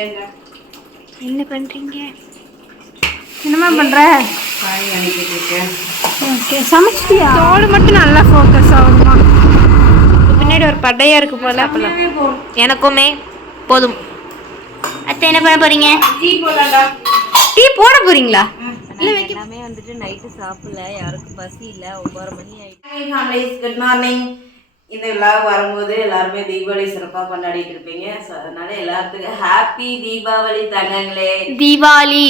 என்ன பண்றீங்க? என்னமா பண்ற? ஓகே, சமைச்சிட்டியா? தோடு மட்டும் நல்லா ஃபோக்கஸ் ஆகுமா? பின்னாடி ஒரு பட்டையா இருக்கு போல. அப்பலாம் எனக்குமே போதும். அத்தை என்ன பண்ண போறீங்க? டீ போட போறீங்களா? எல்லாமே வந்துட்டு நைட்டு சாப்பிடல, யாருக்கும் பசி இல்லை, 9:30 மணி ஆயிடுச்சு. Good morning. இந்த விழாவுக்கு வரும்போது எல்லாருமே தீபாவளி சிறப்பாக கொண்டாடிட்டு இருப்பீங்க. ஸோ அதனால எல்லாத்துக்கும் ஹாப்பி தீபாவளி தங்கங்களே. தீபாவளி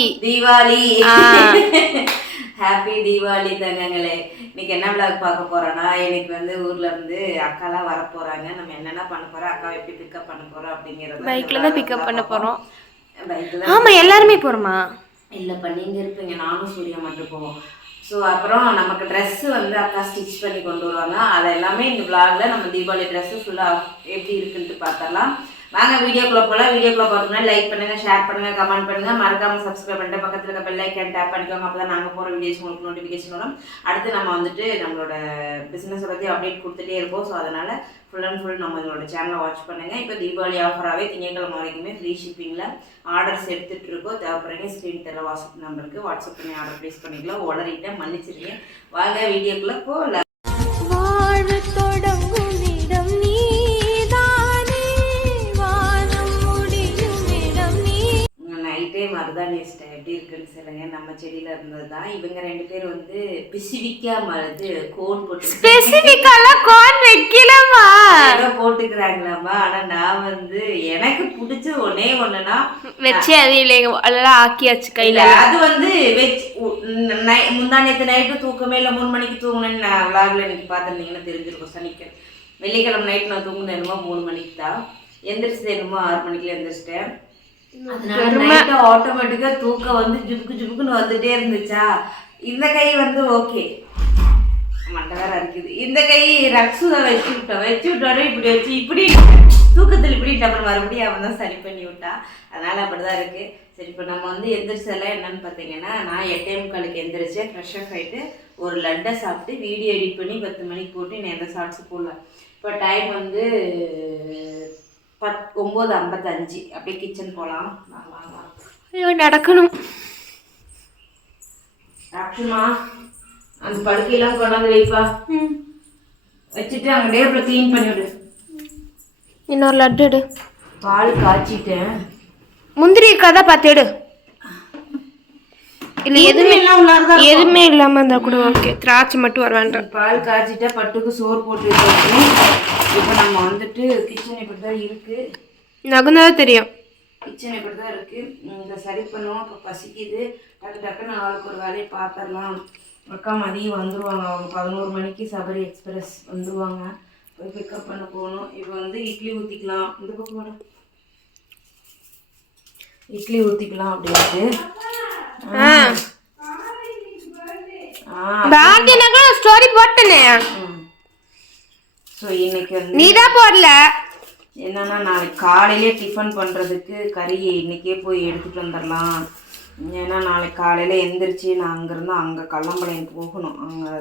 ஹாப்பி தீபாவளி தங்கங்களே. இன்னைக்கு என்ன விழாவுக்கு பார்க்க போறோம்னா, இன்னைக்கு வந்து ஊர்ல இருந்து அக்காலாம் வர போறாங்க. நம்ம என்னென்ன பண்ண போறோம், அக்கா எப்படி பிக்கப் பண்ண போறோம் அப்படிங்கிறத பைக்ல தான் பிக்கப் பண்ண போறோம். பைக்ல. ஆமா, எல்லாருமே போறோமா? இல்லைப்பா, நீங்கள் இருப்பீங்க, நானும் சூர்யா மட்டும் போவோம். ஸோ அப்புறம் நமக்கு ட்ரெஸ்ஸு வந்து அக்கா ஸ்டிச் பண்ணி கொண்டு வருவாங்க. அது எல்லாமே இந்த விளாகில் நம்ம தீபாவளி ட்ரெஸ்ஸு ஃபுல்லாக எப்படி இருக்குன்ட்டு பார்த்தரலாம். வாங்க வீடியோக்குள்ளே போகலாம். வீடியோக்குள்ளே பார்க்கணும்னா லைக் பண்ணுங்கள், ஷேர் பண்ணுங்கள், கமெண்ட் பண்ணுங்கள், மறக்காமல் சப்ஸ்கிரைப் பண்ணிட்டு பக்கத்தில் இருக்க பெல் ஐக்கான் டேப் பண்ணிக்கோங்க. அப்போ தான் நாங்கள் போகிற வீடியோஸ் உங்களுக்கு நோட்டிஃபிகேஷன் வரும். அடுத்து நம்ம வந்துட்டு நம்மளோட பிஸ்னஸை பற்றி அப்டேட் கொடுத்துட்டே இருப்போம். ஸோ அதனால் ஃபுல் அண்ட் ஃபுல் நம்ம எங்களோட சேனலை வாட்ச் பண்ணுங்கள். இப்போ தீபாவளி ஆஃபராகவே திங்கட்கிழமை வரைக்குமே ஃப்ரீ ஷிப்பிங்கில் ஆர்டர்ஸ் எடுத்துகிட்டு இருக்கோம். தேவைப்படுறீங்க, ஸ்க்ரீன் தர வாட்ஸ்அப் நம்பருக்கு வாட்ஸ்அப் பண்ணி ஆர்டர் ப்ளேஸ் பண்ணிக்கலாம். உடனே மன்னிச்சிருக்கேன். வாங்க வீடியோக்குள்ளே போகல. நைட்டே மருதாணி வச்சிட்டேன். எப்படி இருக்குன்னு சொல்லுங்க. நம்ம செடியில இருந்தது தான். இவங்க 2 பேர் வந்து பிசிவிக்கா மருந்து கோன் போட்டு ஸ்பெசிஃபிக்காலாம் கோன் வைக்கலமா போட்டுக்கிறாங்களாமா. ஆனா நான் வந்து எனக்கு பிடிச்ச ஒண்ணுனா வச்சு அதெல்லாம் ஆக்கியாச்சு கையில. அது வந்து வச்சு முந்தானத்து நைட்டு தூக்கமே இல்லை. 3 மணிக்கு தூங்கினேன்னு நான் விளாக்ல எனக்கு பார்த்துருந்தீங்கன்னா தெரிஞ்சிருக்கும். சனிக்கிழமை வெள்ளிக்கிழமை நைட்டு நான் தூங்கினேன் என்னமோ 3 மணிக்கு தான். எந்திரிச்சது என்னமோ 6 மணிக்குல எந்திரிச்சிட்டேன். அதனால ஆட்டோமேட்டிக்கா தூக்கம் வந்து ஜுபுக்குன்னு வந்துட்டே இருந்துச்சா. இந்த கை வந்து ஓகே, மண்டை வேற இருக்குது. இந்த கை ரக்ஸுதை வச்சு விட்டோடனே இப்படி வச்சு இப்படி தூக்கத்தில் இப்படி அப்புறம் மறுபடியும் அவன் தான் சரி பண்ணி விட்டா. அதனால அப்படிதான் இருக்கு. சரி, இப்போ நம்ம வந்து எந்திரிச்செல்லாம் என்னன்னு பார்த்தீங்கன்னா, நான் 8:45 எந்திரிச்சேன். ஃப்ரெஷ் அப் ஆகிட்டு ஒரு லட்டை சாப்பிட்டு வீடியோ எடிட் பண்ணி 10 மணிக்கு போட்டு நான் எந்த ஷார்ட்ஸு போடல. இப்போ டைம் வந்து 9:55. அப்படியே கிச்சன் போகலாம். ஐயோ, நடக்கணும். ஆக்சுவலா அந்த படுக்கையெல்லாம் கொண்டாந்து வைப்பா, வச்சுட்டு அங்கே டேபிள் க்ளீன் பண்ணிவிடு. இன்னொரு லட்டு எடு. பால் காய்ச்சிட்டேன். முந்திரி இருக்காதான் பார்த்து எடு. இல்லை எதுவுமே இல்லாமல் இருந்தால் கூட ஓகே. திராட்சை மட்டும் வர வேண்டாம். பால் காய்ச்சிட்டா பட்டுக்கு சோறு போட்டு வச்சுருக்கேன். இப்போ நம்ம வந்துட்டு கிச்சன் இப்படி தான் இருக்குது. நகுந்தாதான் தெரியும். கிச்சன் இப்படி தான் இருக்குது. இதை சரி பண்ணுவோம். இப்போ பசிக்குது. டக்குன்னு ஆளுக்கு ஒரு வேலையை பார்த்துடலாம். அக்கா மதியம் வந்துடுவாங்க. அவங்க 11 மணிக்கு சபரி எக்ஸ்பிரஸ் வந்துடுவாங்க. போய் பிக்கப் பண்ண போகணும். இப்போ வந்து இட்லி ஊற்றிக்கலாம். இந்த பக்கம் வர இட்லி ஊற்றிக்கலாம் அப்படின்ட்டு. ஸ்டோரி போட்டனே. ஸோ இன்னைக்கு வந்து நீதான் போடல. என்னன்னா, நாளைக்கு காலையிலே டிஃபன் பண்ணுறதுக்கு கறியை இன்றைக்கே போய் எடுத்துகிட்டு வந்துடலாம். ஏன்னா நாளைக்கு காலையில் எந்திரிச்சு நான் அங்கேருந்து அங்கே கல்லம்பாளையம் போகணும். அங்கே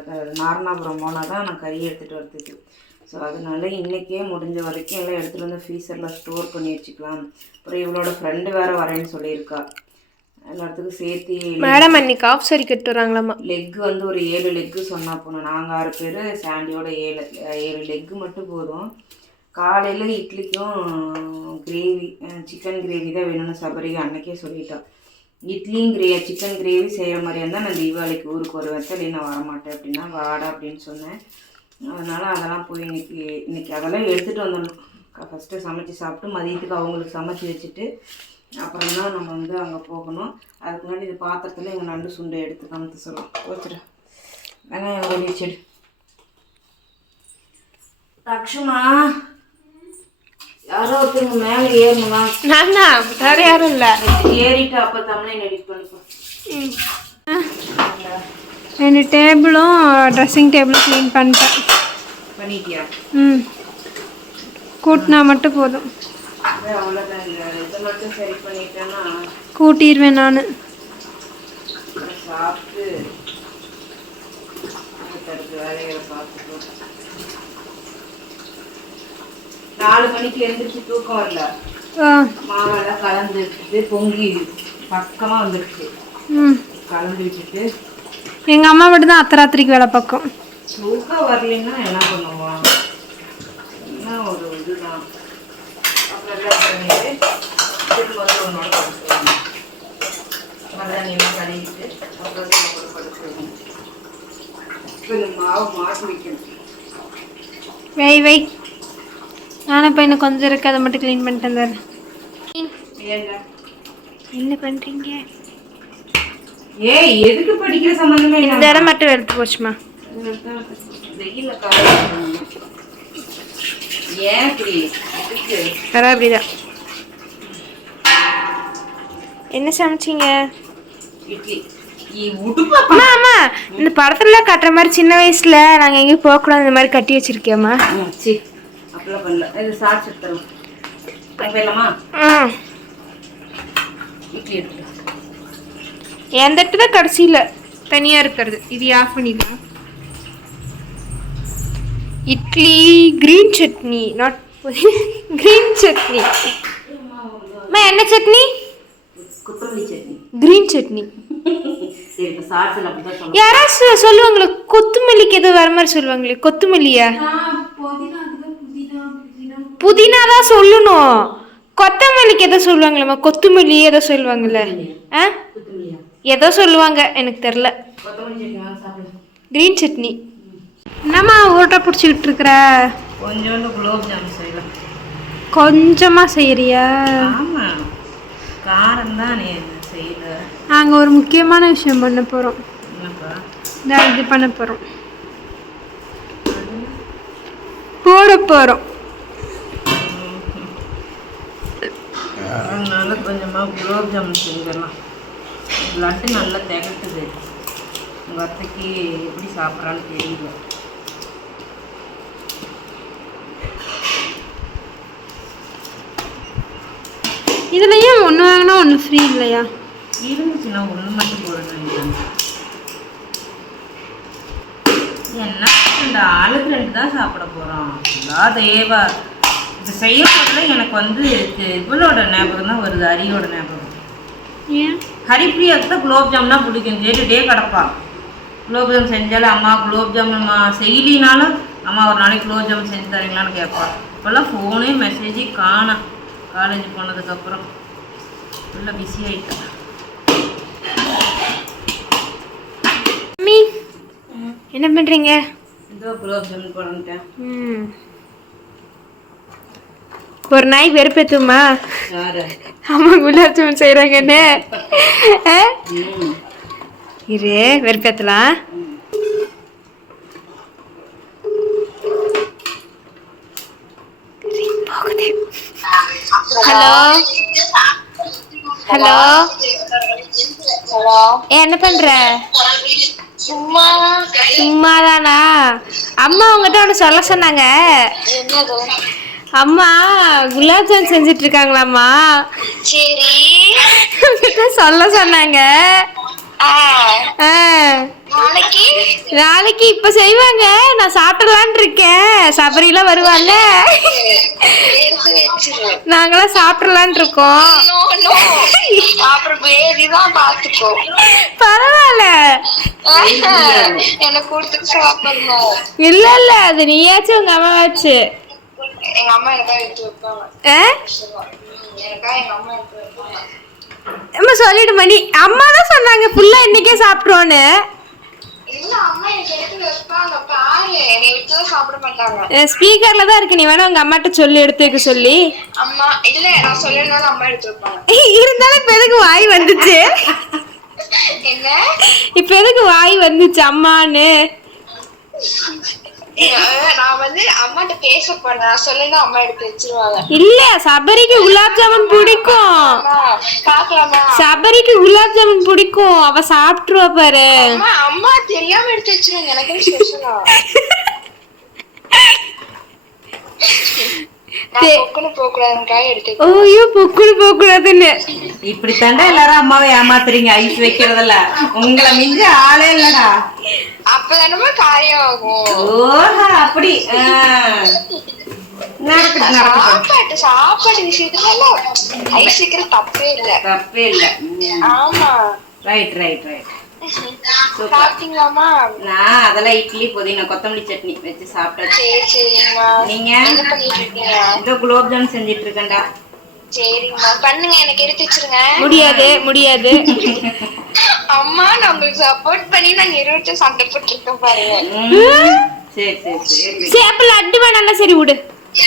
நாரணாபுரம் போனால் தான் நான் கறியை எடுத்துகிட்டு வரதுக்கு. ஸோ அதனால இன்றைக்கே முடிஞ்ச வரைக்கும் எல்லாம் எடுத்துகிட்டு வந்து ஃப்ரீசரில் ஸ்டோர் பண்ணி வச்சுக்கலாம். அப்புறம் இவளோட ஃப்ரெண்டு வேறு வரேன்னு சொல்லியிருக்கா. எல்லாத்துக்கும் சேர்த்து மேடம் அன்றைக்கி ஆஃப் சாரி கட்டு வராங்களாம்மா. லெக்கு வந்து ஒரு 7 லெக்கு சொன்னால் போனோம். நாங்கள் 6 பேர், சாண்டியோட 7 லெக்கு மட்டும் போதும். காலையில் இட்லிக்கும் கிரேவி, சிக்கன் கிரேவி தான் வேணும்னு சபரி அன்றைக்கே சொல்லிட்டான். இட்லியும் சிக்கன் கிரேவி செய்கிற மாதிரியா இருந்தால் நான் தீபாவளிக்கு ஊருக்கு வருவேன், இல்லை நான் வரமாட்டேன் அப்படின்னா வாடா அப்படின்னு சொன்னேன். அதனால் அதெல்லாம் போய் இன்றைக்கி அதெல்லாம் எடுத்துகிட்டு வந்துடணும். ஃபஸ்ட்டு சமைச்சி சாப்பிட்டு மதியத்துக்கு அவங்களுக்கு சமைச்சி வச்சுட்டு அப்புறம் தான் நம்ம வந்து அங்கே போகணும். அதுக்கு முன்னாடி இந்த பாத்திரத்தில் எங்கள் நண்டு சுண்டை எடுத்து காமித்து சொல்லலாம். வச்சுரு வெங்காயம் ஓடி வச்சுடு. லக்ஷ்மா, யாரோ ஒருத்தவங்க மேலே ஏறணுமா? நானா? வேற யாரும் இல்லை. ஏறிட்டு அப்போ தமிழை எடிட் பண்ணிப்போம். 2 டேபிளும் ட்ரெஸ்ஸிங் டேபிளும் க்ளீன் பண்ணிட்டியா? கூட்டினா மட்டும் போதும். அவ்வளோதான். இதை மட்டும் சரி பண்ணிட்டேன்னா கூட்டிடுவேன் நான். சாப்பிட்டு வேலைகளை பார்த்துக்கோ. 4 மணிக்கு எழுந்திரிச்சு தூக்கம் வரல. மாவெல்லாம் கலந்து வச்சுட்டு பொங்கி பக்கமாக வந்துடுச்சு. கலந்து வச்சுட்டு எங்கள் அம்மா மட்டும் தான் அத்தராத்திரிக்கு வேலை பார்க்கும். தூக்கம் வரலைன்னா என்ன பண்ணுவோம், என்ன ஒரு இதுதான். அப்புறம் எல்லாம் பண்ணிட்டு திரும்ப வந்து ஒன்றோட படுத்துருவாங்க. மருதாணியெல்லாம் கழுவிட்டு அப்புறம் ஒரு படுத்துருவோம். இப்போ இந்த மாவு மாட்டி வைக்கணும். வை நானும் இப்போ இன்னும் கொஞ்சம் இருக்கு, அதை மட்டும் க்ளீன் பண்ணிட்டு வந்தார். என்ன பண்ணுறீங்க? ஏய் எதுக்கு படிக்கிற சம்மந்தமே இந்த இடம் மட்டும் எடுத்து போச்சுமா. வெயில்ல காய ஏன் இப்படி வர அப்படிதான். என்ன சமைச்சிங்க? இட்லி. அம்மா அம்மா இந்த படத்துல காட்டுற மாதிரி சின்ன வயசுல நாங்க எங்கேயும் போகக்கூடாது இந்த மாதிரி கட்டி வச்சிருக்கேம்மா. சரி அப்படிலாம் பண்ணல. இது சாப்பிட்டு எடுத்துருவோம். போயிடலாமா? இட்லி எடுத்து என் தட்டு தான் கடைசியில் தனியாக இருக்கிறது. இது ஆஃப் பண்ணிடலாம். Idli green chutney, not green chutney. அம்மா என்ன சட்னி? கொத்தமல்லி சட்னி. கிரீன் சட்னி. சரி இப்போ சாப்பிட்டு அப்படிதான் சொல்லுவோம். யாராச்சும் சொல்லுவாங்களே கொத்தமல்லிக்கு ஏதோ வர மாதிரி சொல்லுவாங்களே, கொத்தமல்லியா? புதினா தான் சொல்லணும். கொத்தமல்லிக்கு எதோ சொல்லுவாங்களேம்மா, கொத்தமல்லி ஏதோ சொல்லுவாங்கல்ல. ஆ ஏதோ சொல்லுவாங்க, எனக்கு தெரில. கிரீன் சட்னி. என்னம்மா ஊட்ட பிடிச்சிக்கிட்டு இருக்கிற? கொஞ்சோண்டு குலோப் ஜாமுன் செய்யலாம். கொஞ்சமாக செய்யறியா? ஆமாம், காரம் தான் நீ செய்யல. நாங்கள் ஒரு முக்கியமான விஷயம் பண்ண போகிறோம். என்னப்பா? இது பண்ண போகிறோம், போட போகிறோம். அதனால கொஞ்சமாக குலோப் ஜாமுன் செஞ்சிடலாம். லட்டு நல்லா திகட்டுது. உங்கள் அத்தைக்கு எப்படி சாப்பிட்றான்னு தெரியல. இதுலையும் ஒன்று வாங்கினா ஒன்று ஃப்ரீ இல்லையா? இருந்துச்சுன்னா ஒன்று மட்டும் போடணும். என்ன இந்த ஆளுக்கு 2 தான் சாப்பிட போகிறோம். தேவா இது செய்யும் போதுல எனக்கு வந்து இவளோட ஞாபகம் தான் வருது, ஹரியோட ஞாபகம். ஏன்? ஹரிப்பிரியாவுக்கு தான் குலோப் ஜாமுன்னா பிடிக்கும். கேட்டுகிட்டே கிடப்பா. குலோப் ஜாமுன் செஞ்சாலும் அம்மா குலோப் ஜாமுன்மா செய்யலினாலும் அம்மா ஒரு நாளைக்கு குலோப் ஜாமுன் செஞ்சு தரீங்களான்னு கேட்பா. இப்போல்லாம் ஃபோனே மெசேஜே காணோம். காலேஜ் போனதுக்கப்புறம் ஃபுல்லாக பிஸி ஆகிட்டேன். மம்மி என்ன பண்ணுறீங்க? இதோ குலோப் ஜாமுன் போடன்ட்டேன். ஒரு நாய் வெறுப்பேத்துமா? அம்மா குலாப் ஜாமுன் செய்கிறாங்கன்னு இரு வெறுப்பேத்தலாம். ஹலோ ஹலோ என்ன பண்ற? சும்மாதானா? அம்மா உங்ககிட்ட ஒன்று சொல்ல சொன்னாங்க. அம்மா குலாப் ஜாமுன் செஞ்சுட்டு இருக்காங்களாம்மா. சரி சொல்ல சொன்னாங்க. நாளைக்கு இப்ப செய்வாங்க, நான் சாப்பிடலான் இருக்கேன். சபரிலாம் வருவாங்க, நாங்களாம் சாப்பிடலான் இருக்கோம். பரவாயில்ல, இல்ல இல்ல அது நீயாச்சும் உங்க அம்மாவாச்சு. எங்க அம்மா எனக்கா எடுத்து வைப்பாங்க. அம்மா சொல்லிடு மணி. அம்மா தான் சொன்னாங்க ஃபுல்லா இன்னைக்கே சாப்பிட்றோன்னு. இல்ல அம்மா எனக்கு எடுத்து வைப்பாங்க பாரு, என்னை விட்டு சாப்பிட மாட்டாங்க. ஸ்பீக்கர்ல தான் இருக்கு, நீ வேணா உங்க அம்மாட்ட சொல்லி எடுத்து வைக்க சொல்லி. அம்மா இல்ல நான் சொல்லனால அம்மா எடுத்து வைப்பாங்க. இருந்தாலும் இப்ப எதுக்கு வாய் வந்துச்சு? என்ன இப்ப எதுக்கு வாய் வந்துச்சு அம்மான்னு? நான் வந்து அம்மாட்ட பேச போறேன், நான் சொல்லனா அம்மா எடுத்து வச்சிருவாங்க. இல்ல சபரிக்கு குலாப் ஜாமுன் பிடிக்கும். பாக்கலாமா? சபரிக்கு குலாப் ஜாமுன் பிடிக்கும், அவ சாப்பிட்டுருவா பாரு. அம்மா தெரியாம எடுத்து வச்சிருவாங்க, எனக்கு ஸ்பெஷலா. நான் பொக்குன்னு போக கூடாதுன்னு எடுத்து. ஓய்யோ பொக்குன்னு போக கூடாதுன்னு இப்படித்தாண்டா எல்லாரும் அம்மாவை ஏமாத்துறீங்க ஐஸ் வைக்கிறதில்ல. உங்களை மிஞ்ச ஆளே இல்லடா. அப்பதானமா காயம் ஆகும். ஓஹா அப்படி. சாப்பாடு விஷயத்துல ஐஸ் வைக்கிற தப்பே இல்ல. ஆமா ரைட் ரைட் ரைட். சாப்பிட்டீங்களாமா? நான் அதெல்லாம் இட்லி புதினா கொத்தமல்லி சட்னி வச்சு சாப்பிட்டாச்சு. நீங்க என்ன பண்ணிட்டு இருக்கீங்க? இதோ குலோப் ஜாமுன் செஞ்சிட்டு இருக்கேன்டா. சரிங்கம்மா பண்ணுங்க, எனக்கு எடுத்து வச்சிருங்க. முடியாது அம்மா நான் உங்களுக்கு சப்போர்ட் பண்ணி நான் நிறுவனத்தை சண்டை போட்டு இருக்கேன் பாருங்க. சரி சரி சரி சரி அப்ப லட்டு வேணாம். சரி விடு.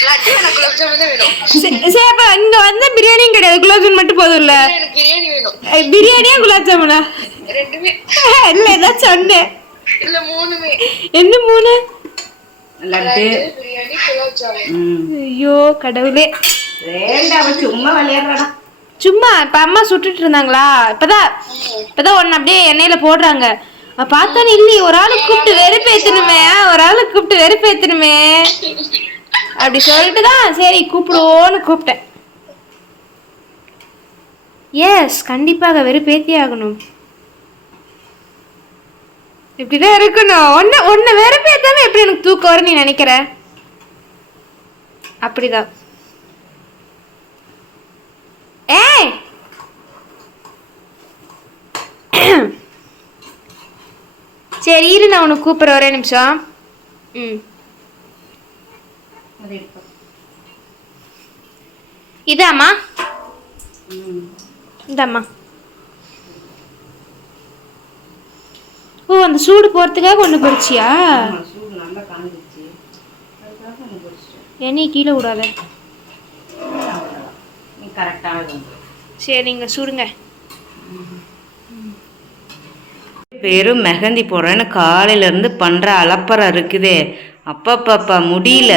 லட்டு எனக்கு குலோப் ஜாமுன் தான் வேணும். சரி அப்ப இங்க வந்து பிரியாணியும் கிடையாது, குலோப் ஜாமுன் மட்டும் போதும்ல? எனக்கு பிரியாணி வேணும். பிரியாணியா குலோப் ஜாமுனா? ரெண்டுமே இல்ல ஏதாச்சும் சொன்னேன். இல்ல மூணுமே. என்ன 3? லட்டு பிரியாணி குலோப் ஜாமுன். ஐயோ கடவுளே. சும்மா விளையாடுறா. சும்மா இப்ப அம்மா சுட்டுட்டு இருந்தாங்களா, இப்பதான் ஒன்னு அப்படியே எண்ணெயில போடுறாங்க. பார்த்தானே இல்லையே, ஒரு ஆளுக்கு கூப்பிட்டு வெறுப்பேத்தணுமே அப்படி சொல்லிட்டுதான் சரி கூப்பிடுவோன்னு கூப்பிட்டேன். எஸ் கண்டிப்பாக வெறுப்பேத்தி ஆகணும். இப்படிதான் இருக்கணும். ஒன்னு வெறுப்பேத்தாம எப்படி எனக்கு தூக்கம் வரும் நீ நினைக்கிற? அப்படிதான். ஏய் சரி இரு, நான் உனக்கு கூப்பிடுற ஒரே நிமிஷம். இதாம்மா இதாம்மா. ஓ அந்த சூடு போறதுக்காக ஒண்ணு பொரிச்சியா? எண்ணெய் கீழே விடாத. சரி நீங்க சுடுங்க. பேரும் மெஹந்தி போடுறேன்னு காலையில இருந்து பண்ற அலப்பறம் இருக்குதே. அப்பப்பப்பா முடியல.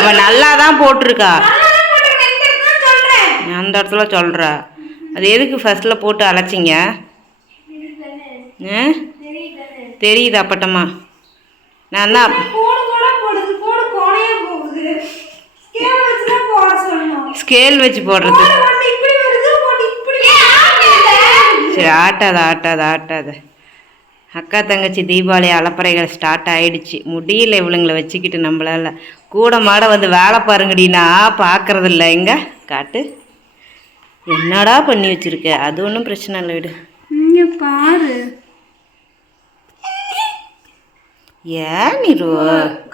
அவன் நல்லா தான் போட்டிருக்கா. அந்த இடத்துல சொல்ற அது எதுக்கு ஃபர்ஸ்ட்ல போட்டு அழைச்சிங்க? தெரியுது அப்பட்டமா. நான் தான் ஸ்கேல் வச்சு போடுறது. சரி ஆட்டாத. அக்கா தங்கச்சி தீபாவளி அலப்பறைகள் ஸ்டார்ட் ஆயிடுச்சு. முடியல இவளுங்களை வச்சுக்கிட்டு நம்மளால. கூட மாட வந்து வேலை பாருங்கடினா பார்க்கறதில்ல. எங்க காட்டு என்னடா பண்ணி வச்சிருக்க? அது ஒன்றும் பிரச்சனை இல்லை, விடு. பாரு ஏன் நீரு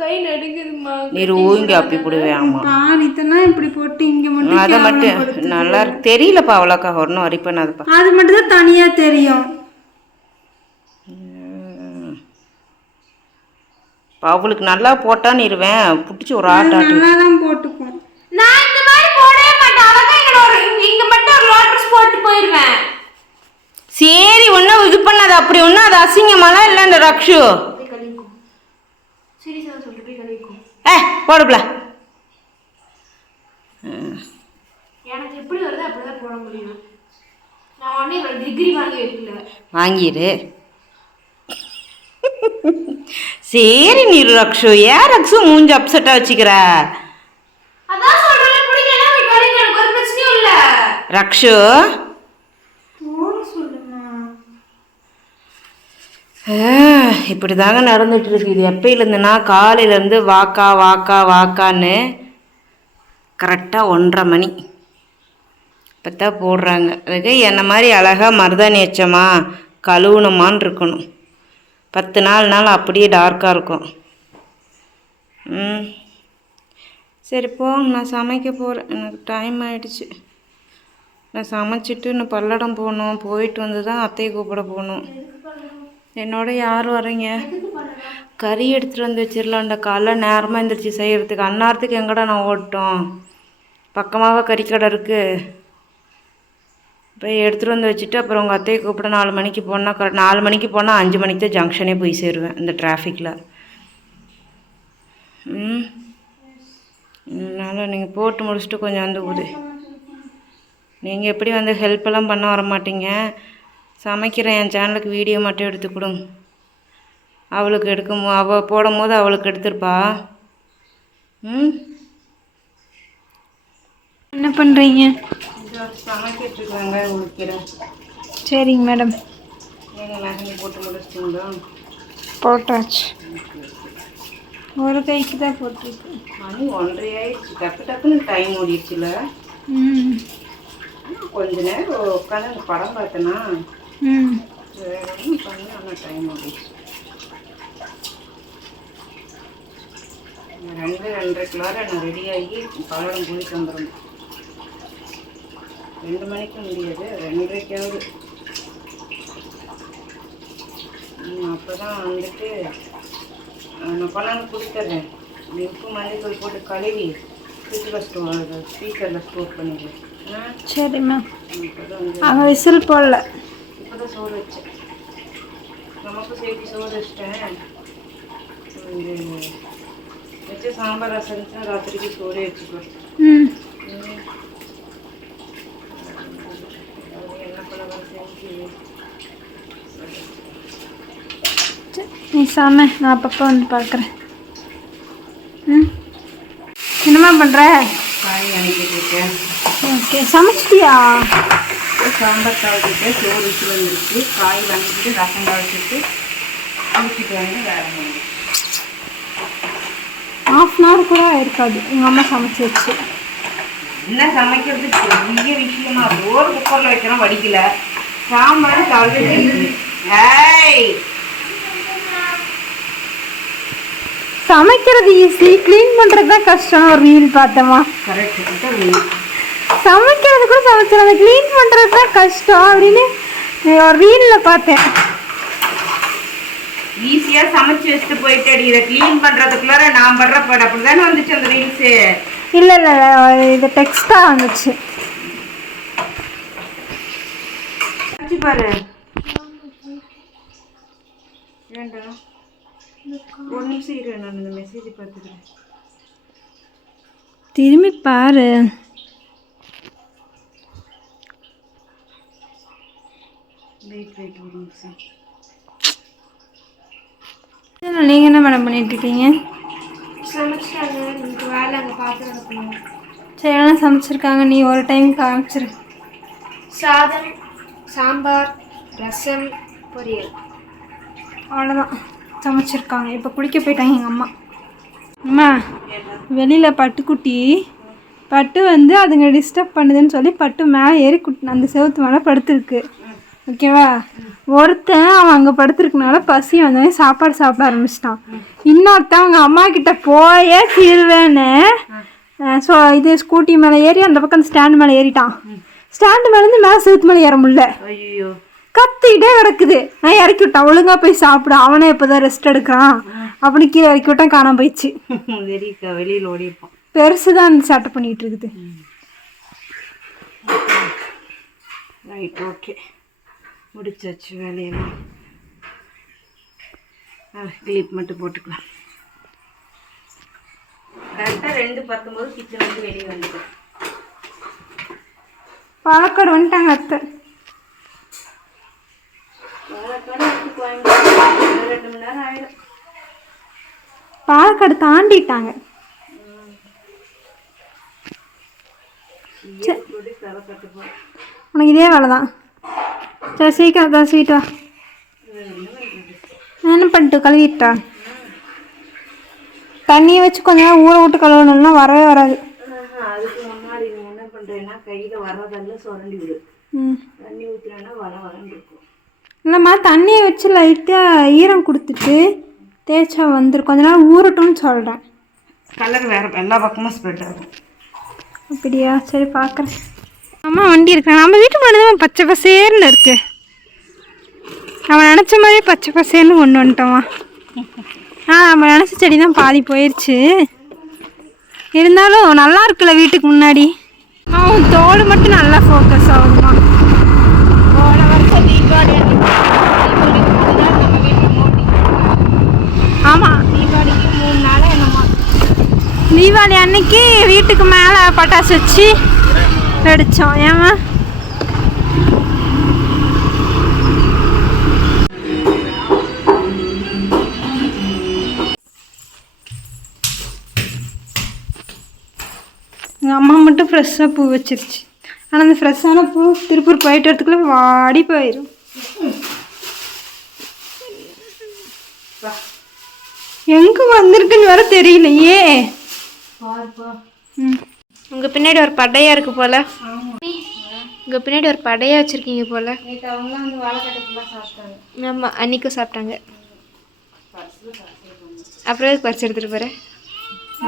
கை நடுங்குதுமா. நீரு ஊங்கி அப்பி போடுவேன். ஆமா இதெல்லாம் இப்படி போட்டு இங்க மட்டும் அதை மட்டும் நல்லா தெரியலப்பா அவ்வளோக்கா. ஒன்றும் வரி பண்ணாதுப்பா. அது மட்டும் தான் தனியா தெரியும். அவளுக்கு நல்லா போட்டான்னு இருவேன். புடிச்சு ஒரு ஆட்டாட்டு நல்லா தான் போட்டுப்போம். நான் இந்த மாதிரி போடவே மாட்டேன். அழகா இங்க மட்டும் ஒரு லோட்டஸ் போட்டு போயிடுவேன். சரி ஒன்றும் இது பண்ணாது. அப்படி ஒன்றும் அது அசிங்கமாலாம் இல்லை. இந்த ரக்ஷு போடுப்ல. எனக்கு எப்படி வருது அப்படிதான் போட முடியும். நான் உடனே டிகிரி வாங்கி வைக்கல. வாங்கிடு. சரி நீ ரக்ஷு ஏன் ரக்ஷு மூஞ்சி அப்செட்டா வச்சுக்கிற? அதான் சொல்றேன் பிடிக்கலனா விட்டுறீங்க, எனக்கு ஒரு பிரச்சனையும் இல்ல. ரக்ஷு இப்படி தாங்க நடந்துட்டு இருக்கு. இது எப்பயிலேருந்துன்னா காலையிலேருந்து வாக்கான்னு கரெக்டாக 1:30 மணி இப்போ போடுறாங்க. அதுக்கு என்ன மாதிரி அழகாக மருதாணி வச்சோமா கழுவுணுமான்னு இருக்கணும். 10 நாள் அப்படியே டார்க்காக இருக்கும். சரி போ, நான் சமைக்க போகிறேன். எனக்கு டைம் ஆகிடுச்சு. நான் சமைச்சிட்டு இன்னும் பல்லடம் போகணும். போயிட்டு வந்து தான் அத்தையை கூப்பிட போகணும். என்னோட யார் வரீங்க? கறி எடுத்துகிட்டு வந்து வச்சிடலான்டா. காலைல நேரமாக எழுந்திரிச்சி செய்கிறதுக்கு. அந்நேரத்துக்கு எங்கடா நான் ஓட்டோம்? பக்கமாக கறிக்கடை இருக்குது. போய் எடுத்துகிட்டு வந்து வச்சுட்டு அப்புறம் உங்கள் அத்தையை கூப்பிட 4 மணிக்கு போனால் 4 மணிக்கு போனால் 5 மணிக்கு தான் ஜங்ஷனே போய் சேருவேன் இந்த டிராஃபிக்கில். அதனால் நீங்கள் போட்டு முடிச்சுட்டு கொஞ்சம் வந்து போகுது. நீங்கள் எப்படி வந்து ஹெல்ப்பெல்லாம் பண்ண வர மாட்டீங்க. சமைக்கிறேன், என் சேனலுக்கு வீடியோ மட்டும் எடுத்து கொடுங்க. அவளுக்கு அவள் போடும் போது அவளுக்கு எடுத்துருப்பா. என்ன பண்ணுறீங்க? சமைக்கிட்டு இருக்காங்க உழைக்கிறேன். சரிங்க மேடம். நீங்கள் மெஹந்தி போட்டு முடிச்சிட்டிங்களா? போட்டாச்சு. ஒரு கைக்கு தான் போட்டிருக்கு. மணி 1:30 ஆயிடுச்சு. டக்குன்னு டைம் ஓடிடுச்சுல. கொஞ்ச நேரம் உட்காந்து அந்த படம் பார்த்தேன்னா பண்ணி ஆனால் டைம் ஓடிடுச்சு. 2:30 நான் ரெடி ஆகி பல்லடம் போயிட்டு வந்துடணும். 2 மணிக்கு முடியாது, 2:30க்காவது. அப்போ தான் வந்துட்டு நான் கொண்டாந்து கொடுத்துட்றேன். உப்பு மல்லித்தூள் போட்டு கழுவி ஸ்பீக்கரில் ஸ்டோர் பண்ணிடுவேன். சரிம்மா. அங்கே விசில் போடல. இப்போ தான் சோறு வச்சேன். நமக்கும் சேர்த்து சோறு வச்சிட்டேன். வச்சு சாம்பார் ரசம் இருந்துச்சுன்னா ராத்திரிக்கு சோறே வச்சுக்குவேன். என்ன பழம் செஞ்சு நீ சாம, நான் அப்பப்போ வந்து பார்க்குறேன். என்னம்மா பண்ணுற? காய் அனுப்பிட்டு இருக்கேன். ஓகே, சமைச்சிட்டியா? சாம்பார் தாளிச்சுட்டு சோறு வச்சு வந்துருச்சு. காய் வாங்கிட்டு ரசம் தாளிச்சுட்டு அனுப்பிட்டு வந்து வேலை முடியும். 1/2 hour கூட இருக்காது எங்கள் அம்மா சமைச்சி வச்சு. என்ன சமைக்கிறது பெரிய விஷயமா? ஒரு குக்கரில் வைக்கிறோம், வடிக்கல. சாம்பார் தாளிச்சு சமைக்கிறது ஈஸி, க்ளீன் பண்ணுறது தான் கஷ்டம். ஒரு ரீல் பார்த்தோமா? கரெக்ட். சமைக்கிறது கூட சமைச்சிடும், க்ளீன் பண்ணுறது தான் கஷ்டம் அப்படின்னு ஒரு ரீலில் பார்த்தேன். ஈஸியாக சமைச்சு வச்சுட்டு போயிட்டு இதை க்ளீன் பண்ணுறதுக்குள்ளார நான் படுற படம் அப்படி தானே வந்துச்சு அந்த ரீல்ஸு. இல்லை இல்லை, இது டெக்ஸ்டாக வந்துச்சு. பாரு வேண்டாம், ஒரு நிமிஷம் இரு, நான் இந்த மெசேஜ் பார்த்துக்கிறேன். திரும்பி பாரு. வெயிட் ஒரு நிமிஷம். நீங்கள் என்ன மேடம் பண்ணிட்டு இருக்கீங்க? சமைச்சிட்டாங்க, எனக்கு வேலை அங்கே பார்த்து நடக்கணும். சரி, எல்லாம் சமைச்சிருக்காங்க, நீ ஒரு டைம் காமிச்சிரு. சாதம், சாம்பார், ரசம், பொரியல், அவ்வளோதான் சமைச்சிருக்காங்க. இப்போ குளிக்க போயிட்டாங்க எங்கள் அம்மா. அம்மா, வெளியில் பட்டுக்குட்டி பட்டு வந்து அதுங்க டிஸ்டர்ப் பண்ணுதுன்னு சொல்லி பட்டு மேலே ஏறி அந்த செவுத்து மேலே படுத்துருக்கு. ஓகேவா? ஒருத்தன் அவன் அங்கே படுத்துருக்கனால பசி வந்தோடனே சாப்பாடு சாப்பிட ஆரம்பிச்சிட்டான். இன்னொருத்தன் அவங்க அம்மா கிட்ட போயே தீருவேன்னு ஸோ இது ஸ்கூட்டி மேலே ஏறி அந்த பக்கம் ஸ்டாண்டு மேலே ஏறிட்டான். ஸ்டாண்டு மேலேருந்து மேலே செவுத்து மேலே ஏற முடியல. ஐயோ, கத்திக்கிட்டே கிடக்குது. நான் இறக்கி விட்டேன், ஒழுங்கா போய் சாப்பிட, அவனே இப்போதான் ரெஸ்ட் எடுக்கிறான் அப்படி கீழே இறக்கி விட்டான். காணாம போயிடுச்சு. வெளியில் ஓடி இருப்பான். பெருசு தான் அந்த சட்டை பண்ணிட்டு இருக்குது. ரைட், ஓகே, முடிச்சாச்சு வேலையெல்லாம். கிளிப் மட்டும் போட்டுக்கலாம். கரெக்டாக 2:19 கிச்சன் வந்து வெளியே வந்துட்டேன். பாலக்காடு வந்துட்டாங்க அத்தை. பாலக்காடு தாண்டிட்டாங்க. உனக்கு இதே வேலை தான். சரி, சீக்கிரம் தான் ஸ்வீட் வா. நான் என்ன பண்ணிட்டு கழுவிட்டா? தண்ணியை வச்சு கொஞ்ச நேரம் ஊற விட்டு கழுவணும்னா வரவே வராது. அதுக்கு முன்னாடி நீ என்ன பண்ணுறேன்னா கையில் வர்றதெல்லாம் சுரண்டி விடு. தண்ணி ஊற்றுனா வரன்னு இருக்கும். இல்லைம்மா, தண்ணியை வச்சு லைட்டாக ஈரம் கொடுத்துட்டு தேய்ச்சா வந்துடும். கொஞ்ச நேரம் ஊறட்டும்னு சொல்கிறேன். கலர் வேறு எல்லா பக்கமும் ஸ்ப்ரெட் ஆகும். அப்படியா? சரி, பார்க்குறேன். அம்மா வண்டி இருக்கிறாங்க. நம்ம வீட்டு முன்னாடி தான் பச்சை பசேர்னு இருக்கு. நம்ம நினச்ச மாதிரி பச்சை பசேர்னு கொண்டு வந்துட்டோமா? நம்ம நினச்ச செடி தான் பாதி போயிடுச்சு. இருந்தாலும் நல்லா இருக்குல்ல வீட்டுக்கு முன்னாடி. அவன் தோடு மட்டும் நல்லா ஃபோக்கஸ் ஆகுதுமா. போன வருஷம் தீபாவளி ஆமாம், தீபாவளிக்கு 3 நாள் என்னம்மா. தீபாவளி அன்னைக்கு வீட்டுக்கு மேலே பட்டாசு வச்சு வெடித்தோம். ஏமா எங்கள் அம்மா மட்டும் ஃப்ரெஷ்ஷாக பூ வச்சிருச்சு. ஆனால் அந்த ஃப்ரெஷ்ஷான பூ திருப்பூர் போயிட்டு வரத்துக்குள்ளே வாடி போயிடும். எங்கே வந்திருக்குன்னு வேற தெரியலையே. உங்கள் பின்னாடி ஒரு படையா இருக்கு போல. உங்கள் பின்னாடி ஒரு படையா வச்சுருக்கீங்க போல. அவங்களாம் வந்து வாழைக்கட்டைக்குலாம் சாப்பிட்டாங்க. ஆமாம், அன்றைக்கும் சாப்பிட்டாங்க. அப்புறம் பறிச்சு எடுத்துகிட்டு போகிறேன்.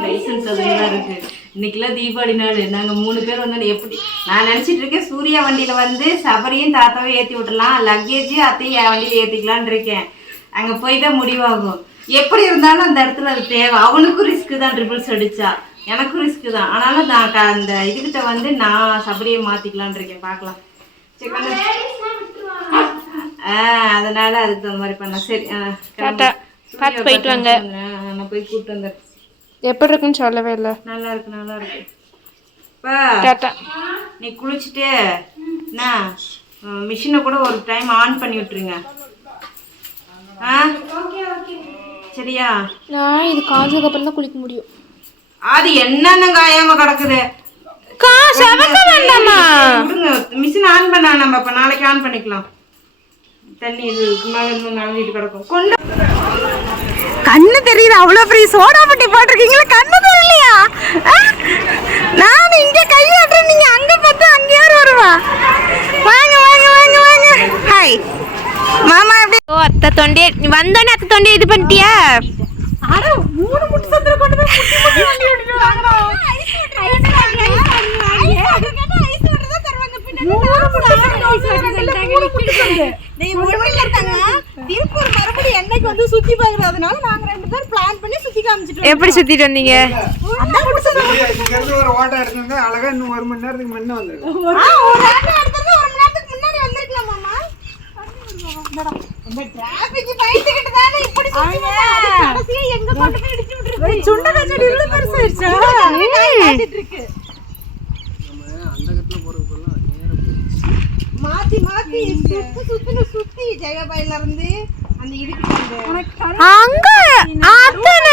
லைசன்ஸ் அதுதான் இருக்கு. இன்னைக்கெல்லாம் தீபாவளி நாள். நாங்கள் 3 பேர் வந்து எப்படி நான் நினச்சிட்டு இருக்கேன், சூர்யா வண்டியில் வந்து சபரியும் தாத்தாவும் ஏற்றி விட்டுலாம், லக்கேஜ் அத்தையும் என் வண்டியில் ஏற்றிக்கலான் இருக்கேன். அங்கே போய் தான் முடிவாகும். எப்படி இருந்தாலும் அந்த இடத்துல அது தேவை. அவனுக்கும் ரிஸ்க்கு தான், ட்ரிபிள்ஸ் அடித்தா எனக்கும் ரிஸ்க்கு தான். ஆனாலும் நான் அந்த இதுக்கிட்ட வந்து நான் சபரியை மாற்றிக்கலான் இருக்கேன். பார்க்கலாம். அதனால அதுக்கு தகுந்த மாதிரி பண்ணலாம். சரி, பார்த்து போயிட்டு வாங்க. நான் போய் கூப்பிட்டு வந்தேன். எப்படி இருக்குன்னு சொல்லவே இல்லை. நல்லா இருக்கு, நல்லா இருக்கு. டாட்டா. நீ குளிச்சுட்டு என்ன மிஷினை கூட ஒரு டைம் ஆன் பண்ணி விட்டுருங்க. சரியா? நான் இது காஞ்சதுக்கு அப்புறம் தான் குளிக்க முடியும். அது என்னென்ன காயாம கிடக்குது. மிஷின் ஆன் பண்ண நம்ம இப்ப நாளைக்கு ஆன் பண்ணிக்கலாம். தண்ணி இதுக்கு மேல இன்னும் நனைஞ்சிட்டு கிடக்கும். கொண்டு கண்ணு தெரியுது. அவ்வளோ பெரிய சோடா பட்டி போட்டிருக்கீங்களா? கண்ணு தெரியலையா? நான் இங்கே கையாட்டுறேன், நீங்க அங்க பார்த்து அங்கே யார் வருவா? வாங்க வாங்க வாங்க வாங்க. ஹாய் மாமா. எப்படி அத்தை தொண்டையே வந்தோடனே அத்தை தொண்டையை இது பண்ணிட்டியா? அட 3 முட்டை சத்திர கொண்டு போய் முட்டி வண்டி ஓடிட்டு வாங்கடா. சுத்தி பாக்குறதுனால நாங்க 2 பேரும் பிளான் பண்ணி சுத்தி காமிச்சிட்டோம். எப்படி சுத்திட்டு வந்தீங்க? ஒரு ஓட்ட எடுத்து அழகா இன்னும் 1 மணி நேரத்துக்கு முன்ன வந்து ஒரு மணி நேரத்துக்கு முன்னாடி வந்திருக்கலாம் மாமா. இந்த டிராபிக் பயந்துக்கிட்டு தானே இப்படி சுத்தினா கடைசியா எங்க கொண்டு போய் இடிச்சு விட்டுருக்கு. சுண்டக்காய் செடி இவ்வளவு பெருசாயிருச்சா? காட்டிட்டு இருக்கு. நம்ம அந்த கட்டல போறதுக்குள்ள மாத்தி மாத்தி சுத்தி ஜெயபாயில இருந்து அந்த இதுக்கு வந்து அங்க ஆத்தன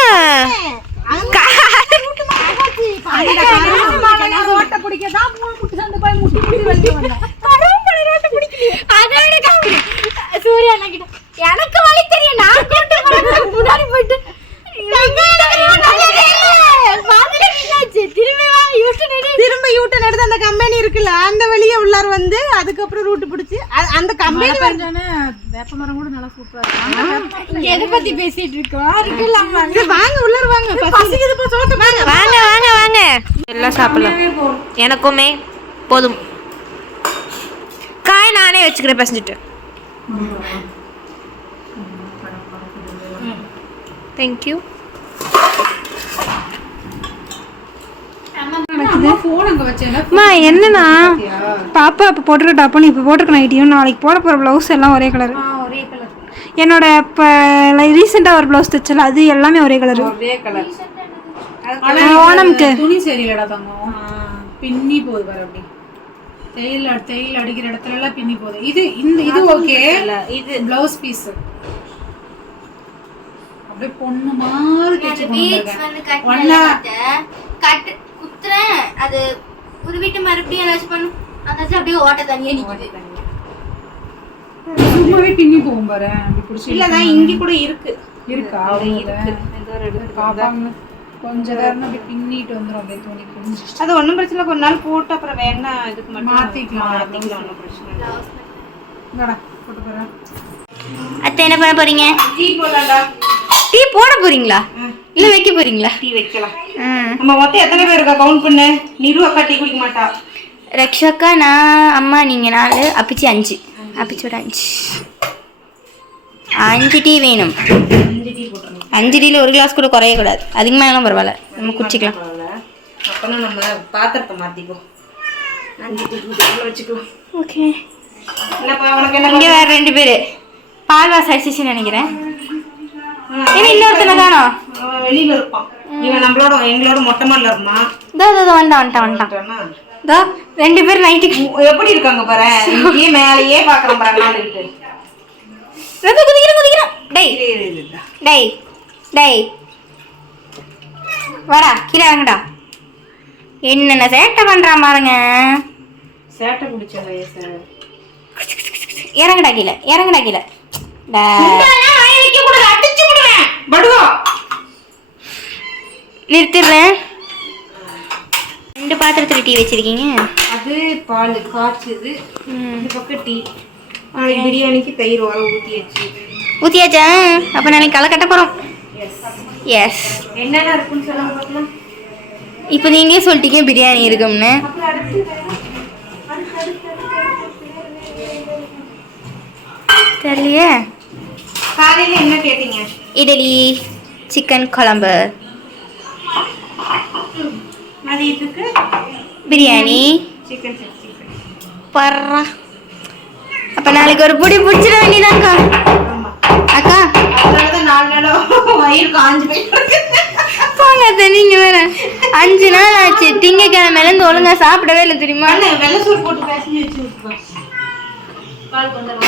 ரோட்ட பிடிக்கதா 3 முட்டை சந்து போய் முட்டி வெளிய வந்தேன். கரும்புல ரோட்ட பிடிக்கல. அதோட சூர்யா அண்ணா எனக்கு வழி தெரியும். நான் கூட்டி போறதுக்கு முன்னாடி போயிட்டு திரும்ப யூட்டன் எடுத்து அந்த கம்பெனி இருக்குல்ல அந்த வழியே உள்ளார வந்து அதுக்கப்புறம் ரூட் பிடிச்சி அந்த கம்பெனி வேப்பமரம் கூட நல்லா சூப்பரா இருக்கு. எதை பத்தி பேசிட்டு இருக்கோம்? வாங்க உள்ளார வாங்க. பசிக்குது போ சோத்து வாங்க வாங்க வாங்க வாங்க. எல்லாம் சாப்பிடலாம். எனக்குமே போதும். காய் நானே வச்சுக்கிறேன் பசஞ்சிட்டு. தேங்க்யூ. என்னன்னா பாப்பா இப்போ போட்டிருக்க டாப்பும் இப்போ போட்டிருக்க நைட்டியும் நாளைக்கு போட போகிற ப்ளவுஸ் எல்லாம் ஒரே கலர். என்னோட இப்போ ரீசெண்டாக ஒரு ப்ளவுஸ் தைச்சல அது எல்லாமே ஒரே கலர். ஓணம்க்கு துணி சரியில்லடா தங்கம். பின்னி போகுது பாரு. அப்படி தையல் அடிக்கிற இடத்துல எல்லாம் பின்னி போகுது. இது ஓகே. இது ப்ளவுஸ் பீஸ் அப்படியே பொண்ணு மாதிரி தைச்சு கட்டு குத்துறேன். அது உருவிட்டு மறுபடியும் ஏதாச்சும் பண்ணும். அந்த அப்படியே ஓட்ட தனியா நிக்குது. சும்மாவே பின்னி போகும் பாரு. அப்படி பிடிச்சி இல்லதான் இங்க கூட இருக்கு. இருக்கா? பாப்பாங்க கொஞ்ச நேரம் அப்படி பின்னிட்டு வந்துடும். அப்படியே துணி பிடிச்சி அது ஒன்றும் பிரச்சனை. கொஞ்ச நாள் போட்டு அப்புறம் வேணா இதுக்கு மட்டும் மாத்திக்கலாம். ஒன்றும் பிரச்சனை இல்லை. போட்டு போறேன். அத்தை என்ன பண்ண போறீங்க? டீ போடலாம்டா. டீ போட போறீங்களா இல்ல வைக்க போறீங்களா? டீ வைக்கலாம். நம்ம மொத்தம் எத்தனை பேர் இருக்கா கவுண்ட் பண்ணு. நிரு அக்கா டீ குடிக்க மாட்டா. ரக்ஷாக்கா, நான், அம்மா, நீங்க 4, அப்பிச்சி 5. அப்பிச்சோட 5 டீ வேணும். 5 டீல 1 கிளாஸ் கூட குறைய கூடாது. அதிகமாகலாம் பரவாயில்ல, நம்ம குடிச்சிக்கலாம். அப்பனா நம்ம பாத்திரத்தை மாத்திக்கோ. 5 டீ வச்சுக்கலாம். ஓகே. என்னப்பா உனக்கு என்ன? இங்க வேற 2 பேரு பால் வாச அடிச்சிச்சுன்னு நினைக்கிறேன். ஏன்னா இன்னொருத்தனை காணோம். வெளியில இருப்பான். இவன் எங்களோட மொட்டை மாடல இருந்தான். வந்துட்டான். 2 பேர் நைட்டுக்கு எப்படி இருக்காங்க பாரு. இங்கேயே மேலேயே பாக்குறோம் பாரு. நாளைக்கு குதிக்கிறோம். டேய் வாடா கீழே இறங்கடா. என்னென்ன சேட்டை பண்றான் பாருங்க. சேட்டை பிடிச்ச வயசு. இறங்கடா கீழே, இறங்கடா கீழே. நிறுத்திடுறேன். 2 பாத்திரத்துல டீ வச்சிருக்கீங்க. அது பால் காய்ச்சுது. இந்த பக்கம் டீ. நாளைக்கு பிரியாணிக்கு தயிர் வர ஊத்தியாச்சா? அப்ப நாளைக்கு களை கட்ட போறோம். எஸ். என்னென்ன இருக்குன்னு சொல்லுங்க பார்க்கலாம். இப்போ நீங்களே சொல்லிட்டீங்க பிரியாணி இருக்கும்னு. தெரியலையே. காலையில என்ன கேட்டீங்க? இட்லி, சிக்கன் குழம்பு. மதியத்துக்கு பிரியாணி, சிக்கன் 65. பர்றா. அப்ப நாளைக்கு ஒரு புடி பிடிச்சிட வேண்டியதான்க்கா. அக்கா அதனாலதான் 4 நாளா வயிறு காஞ்சு போயிட்டு போங்க. நீங்க வேற 5 நாள் ஆச்சு. திங்கக்கிழமையில இருந்து ஒழுங்கா சாப்பிடவே இல்லை தெரியுமா? வெள்ளை சோறு போட்டு பேசஞ்சு வச்சு விட்டுருக்கோம். பால் கொஞ்சம்.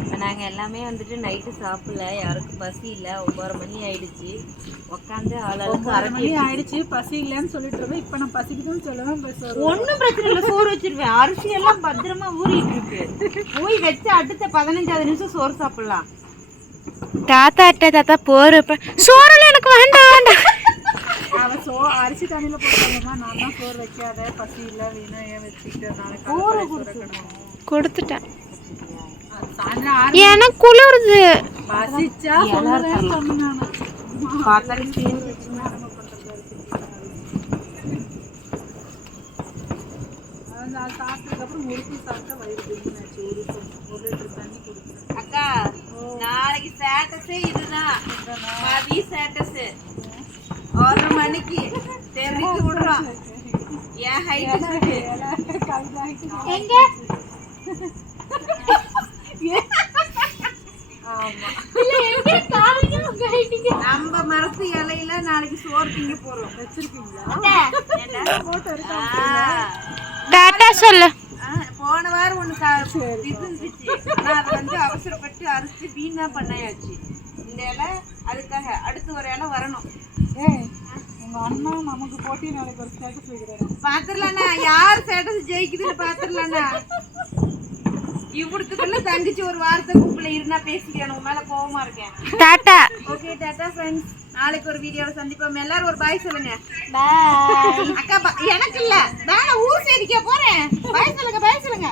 இப்போ நாங்கள் எல்லாமே வந்துட்டு நைட்டு சாப்பிடல, யாருக்கும் பசி இல்லை. 9 மணி ஆயிடுச்சு. உட்காந்து ஆளாளுக்கு 9 மணி ஆயிடுச்சு. பசி இல்லைன்னு சொல்லிட்டு இருந்தேன். இப்போ நான் பசிக்குதுன்னு சொல்லுவேன். ஒன்றும் பிரச்சனை இல்லை, சோறு வச்சிருவேன். அரிசி எல்லாம் பத்திரமா ஊறிட்டு இருக்கு. போய் வச்சு அடுத்த 15 நிமிஷம் சோறு சாப்பிடலாம். தாத்தா போற சோறுல எனக்கு வேண்டாம் வேண்டாம். அவன் அரிசி தண்ணியில் போட்டாங்கம்மா. நான் தான் சோறு வைக்காத, பசி இல்லை, வீணா ஏன் வச்சுக்கிட்டு நாளைக்கு கொடுத்துட்டேன். சாயந்தரம் எனக்கு குளிருது. பசிச்சா சொல்லுறேன் சொன்னேன் நான். சாப்பிட்டதுக்கப்புறம் முறுக்கு சாப்பிட்டா வயிறு பிடிச்சினாச்சு. 1 லிட்டர் தண்ணி குடிச்சேன். அக்கா நாளைக்கு ஸ்டேட்டஸே இதுதான். மதிய ஸ்டேட்டஸ் 1 மணிக்கு தெரிவிக்க விடுறோம். என் ஹைட் எங்க நம்ம மரத்து இலையில நாளைக்கு சோறு திங்க போறோம். வச்சிருக்கீங்களா? டாட்டா சொல்லு. போன வாரம் ஒண்ணு இது இருந்துச்சு. ஆனா அதை வந்து அவசரப்பட்டு அறுத்து வீணா பண்ணாயாச்சு. இந்த இலை அதுக்காக அடுத்து ஒரு இலை வரணும். உங்க அண்ணா நமக்கு போட்டி நாளைக்கு ஒரு ஸ்டேட்டஸ் வைக்கிறாரு. பாத்துடலாண்ணா, யார் ஸ்டேட்டஸ் ஜெயிக்குதுன்னு பாத்துடலாண்ணா. இவ்வளத்துக்குள்ள தங்கச்சி ஒரு வாரத்தை கூப்பிடல இருந்தா பேசிக்கிறேன். உங்க மேல கோவமா இருக்கேன். டாட்டா. Okay tata friends. நாளைக்கு ஒரு வீடியோல சந்திப்போம். எல்லாரும் ஒரு பாய் சொல்லுங்க. பாய். அக்கா எனக்கு இல்ல, நான் ஊர் செய்திக்க போறேன். பாய் சொல்லுங்க, பாய் சொல்லுங்க.